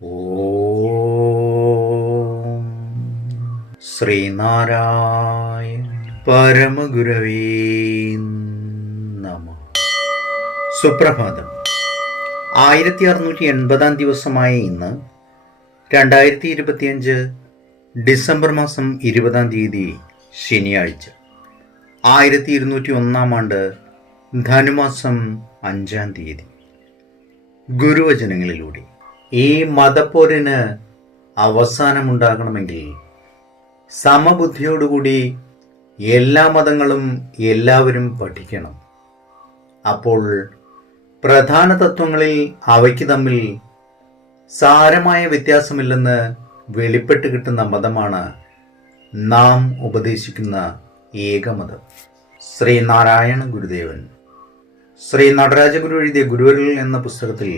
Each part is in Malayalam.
ഓം ശ്രീനാരായണ പരമഗുരവേ നമഃ. സുപ്രഭാതം. 1680 ദിവസമായ ഇന്ന് 2025 ഡിസംബർ മാസം 20 ശനിയാഴ്ച, 1201 ആണ്ട് ധനുമാസം 5 ഗുരുവചനങ്ങളിലൂടെ ഈ മതപ്പോരിന് അവസാനമുണ്ടാകണമെങ്കിൽ സമബുദ്ധിയോടുകൂടി എല്ലാ മതങ്ങളും എല്ലാവരും പഠിക്കണം. അപ്പോൾ പ്രധാന തത്വങ്ങളിൽ അവയ്ക്ക് തമ്മിൽ സാരമായ വ്യത്യാസമില്ലെന്ന് വെളിപ്പെട്ട് കിട്ടുന്ന മതമാണ് നാം ഉപദേശിക്കുന്ന ഏകമതം. ശ്രീനാരായണ ഗുരുദേവൻ ശ്രീ നടരാജഗുരു എഴുതിയ ഗുരുവരുൾ എന്ന പുസ്തകത്തിൽ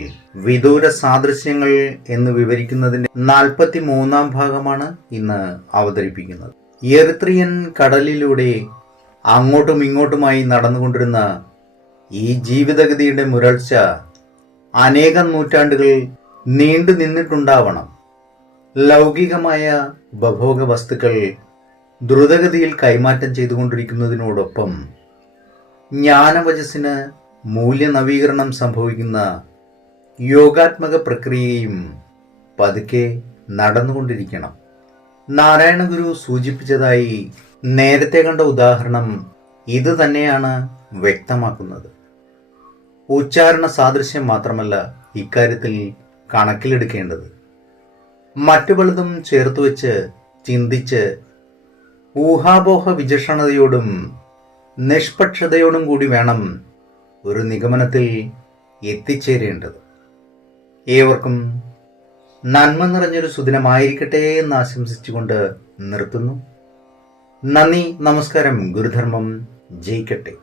വിദൂര സാദൃശ്യങ്ങൾ എന്ന് വിവരിക്കുന്നതിന്റെ 43 ഭാഗമാണ് ഇന്ന് അവതരിപ്പിക്കുന്നത്. എറിത്രിയൻ കടലിലൂടെ അങ്ങോട്ടും ഇങ്ങോട്ടുമായി നടന്നുകൊണ്ടിരുന്ന ഈ ജീവിതഗതിയുടെ മുരൾച്ച അനേകം നൂറ്റാണ്ടുകൾ നീണ്ടു നിന്നിട്ടുണ്ടാവണം. ലൗകികമായ ഉപഭോഗ വസ്തുക്കൾ ദ്രുതഗതിയിൽ കൈമാറ്റം ചെയ്തുകൊണ്ടിരിക്കുന്നതിനോടൊപ്പം ജ്ഞാനവചസ്സിന് മൂല്യനവീകരണം സംഭവിക്കുന്ന യോഗാത്മക പ്രക്രിയയും പതുക്കെ നടന്നുകൊണ്ടിരിക്കണം. നാരായണ ഗുരു സൂചിപ്പിച്ചതായി നേരത്തെ കണ്ട ഉദാഹരണം ഇത് തന്നെയാണ് വ്യക്തമാക്കുന്നത്. ഉച്ചാരണ സാദൃശ്യം മാത്രമല്ല ഇക്കാര്യത്തിൽ കണക്കിലെടുക്കേണ്ടത്. മറ്റു പലതും ചേർത്തുവെച്ച് ചിന്തിച്ച് ഊഹാപോഹ വിചക്ഷണതയോടും നിഷ്പക്ഷതയോടും കൂടി വേണം ഒരു നിഗമനത്തിൽ എത്തിച്ചേരേണ്ടത്. ഏവർക്കും നന്മ നിറഞ്ഞൊരു സുദിനമായിരിക്കട്ടെ എന്ന് ആശംസിച്ചുകൊണ്ട് നിർത്തുന്നു. നന്ദി, നമസ്കാരം. ഗുരുധർമ്മം ജയിക്കട്ടെ.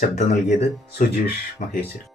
ശബ്ദം നൽകിയത് സുജീഷ് മഹേശ്വരൻ.